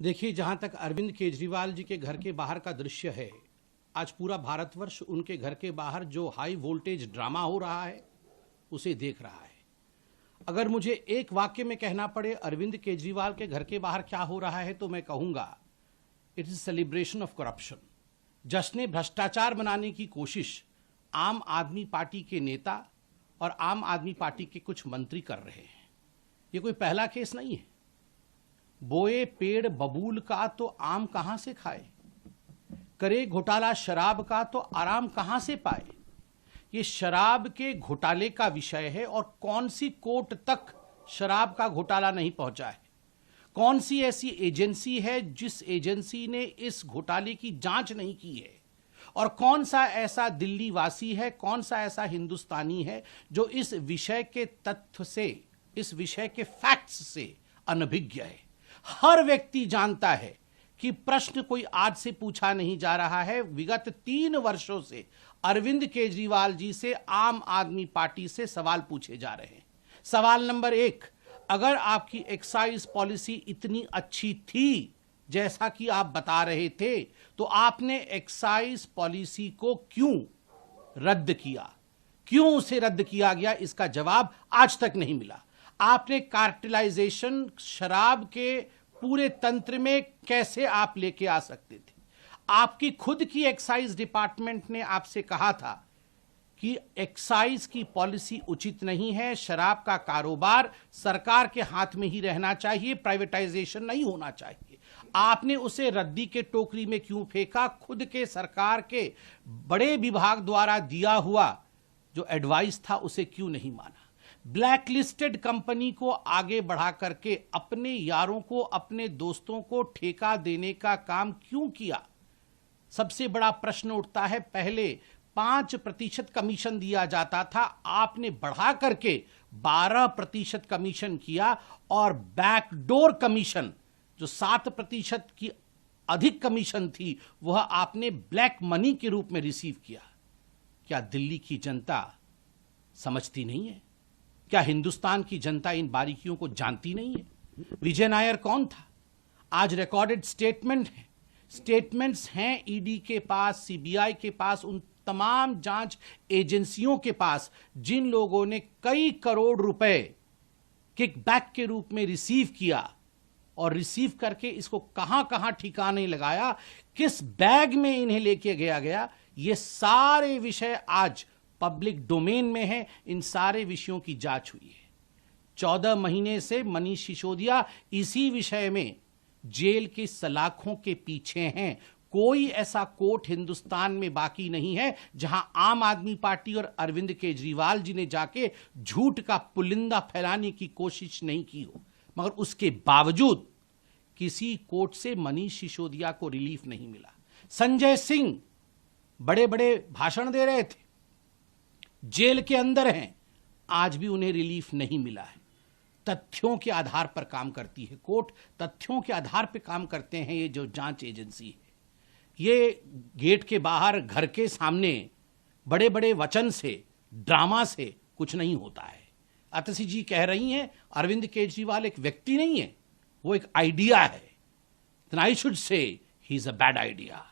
देखिए, जहां तक अरविंद केजरीवाल जी के घर के बाहर का दृश्य है, आज पूरा भारतवर्ष उनके घर के बाहर जो हाई वोल्टेज ड्रामा हो रहा है उसे देख रहा है। अगर मुझे एक वाक्य में कहना पड़े अरविंद केजरीवाल के घर के बाहर क्या हो रहा है तो मैं कहूंगा it is celebration of corruption. जश्न भ्रष्टाचार बनाने की कोशिश आम आदमी पार्टी के नेता और आम आदमी पार्टी के कुछ मंत्री कर रहे हैं। ये कोई पहला केस नहीं है। बोए पेड़ बबूल का तो आम कहां से खाए, करे घोटाला शराब का तो आराम कहां से पाए। ये शराब के घोटाले का विषय है और कौन सी कोर्ट तक शराब का घोटाला नहीं पहुंचा है। कौन सी ऐसी एजेंसी है जिस एजेंसी ने इस घोटाले की जांच नहीं की है, और कौन सा ऐसा दिल्ली वासी है, कौन सा ऐसा हिंदुस्तानी है जो इस विषय के तथ्य से, इस विषय के फैक्ट्स से अनभिज्ञ है। हर व्यक्ति जानता है कि प्रश्न कोई आज से पूछा नहीं जा रहा है। विगत 3 वर्षों से अरविंद केजरीवाल जी से आम आदमी पार्टी से सवाल पूछे जा रहे हैं। सवाल नंबर 1, अगर आपकी एक्साइज पॉलिसी इतनी अच्छी थी जैसा कि आप बता रहे थे तो आपने एक्साइज पॉलिसी को क्यों रद्द किया, क्यों उसे रद्द किया गया, इसका जवाब आज तक नहीं मिला। आपने कार्टेलाइजेशन शराब के पूरे तंत्र में कैसे आप लेके आ सकते थे। आपकी खुद की एक्साइज डिपार्टमेंट ने आपसे कहा था कि एक्साइज की पॉलिसी उचित नहीं है, शराब का कारोबार सरकार के हाथ में ही रहना चाहिए, प्राइवेटाइजेशन नहीं होना चाहिए। आपने उसे रद्दी के टोकरी में क्यों फेंका? खुद के सरकार के बड़े विभाग द्वारा दिया हुआ जो एडवाइस था उसे क्यों नहीं माना? ब्लैक लिस्टेड कंपनी को आगे बढ़ा करके अपने यारों को, अपने दोस्तों को ठेका देने का काम क्यों किया? सबसे बड़ा प्रश्न उठता है। पहले 5% कमीशन दिया जाता था, आपने बढ़ा करके 12% कमीशन किया, और बैकडोर कमीशन जो 7% की अधिक कमीशन थी वह आपने ब्लैक मनी के रूप में रिसीव किया। क्या दिल्ली की जनता समझती नहीं है? क्या हिंदुस्तान की जनता इन बारीकियों को जानती नहीं है? विजय नायर कौन था? आज रिकॉर्डेड स्टेटमेंट है, स्टेटमेंट्स हैं ईडी के पास, सीबीआई के पास, उन तमाम जांच एजेंसियों के पास जिन लोगों ने कई करोड़ रुपए किकबैक के रूप में रिसीव किया, और रिसीव करके इसको कहां कहां ठिकाने लगाया, किस बैग में इन्हें लेके गया। ये सारे विषय आज पब्लिक डोमेन में है। इन सारे विषयों की जांच हुई है। 14 महीने से मनीष सिसोदिया इसी विषय में जेल की सलाखों के पीछे हैं। कोई ऐसा कोर्ट हिंदुस्तान में बाकी नहीं है जहां आम आदमी पार्टी और अरविंद केजरीवाल जी ने जाके झूठ का पुलिंदा फैलाने की कोशिश नहीं की हो। मगर उसके बावजूद किसी कोर्ट से मनीष सिसोदिया को रिलीफ नहीं मिला। संजय सिंह बड़े बड़े भाषण दे रहे थे, जेल के अंदर हैं, आज भी उन्हें रिलीफ नहीं मिला है। तथ्यों के आधार पर काम करती है कोर्ट, तथ्यों के आधार पर काम करते हैं ये जो जांच एजेंसी है। ये गेट के बाहर, घर के सामने बड़े बड़े वचन से, ड्रामा से कुछ नहीं होता है। अतसी जी कह रही हैं अरविंद केजरीवाल एक व्यक्ति नहीं है, वो एक आइडिया है। Then I should say he is a bad idea.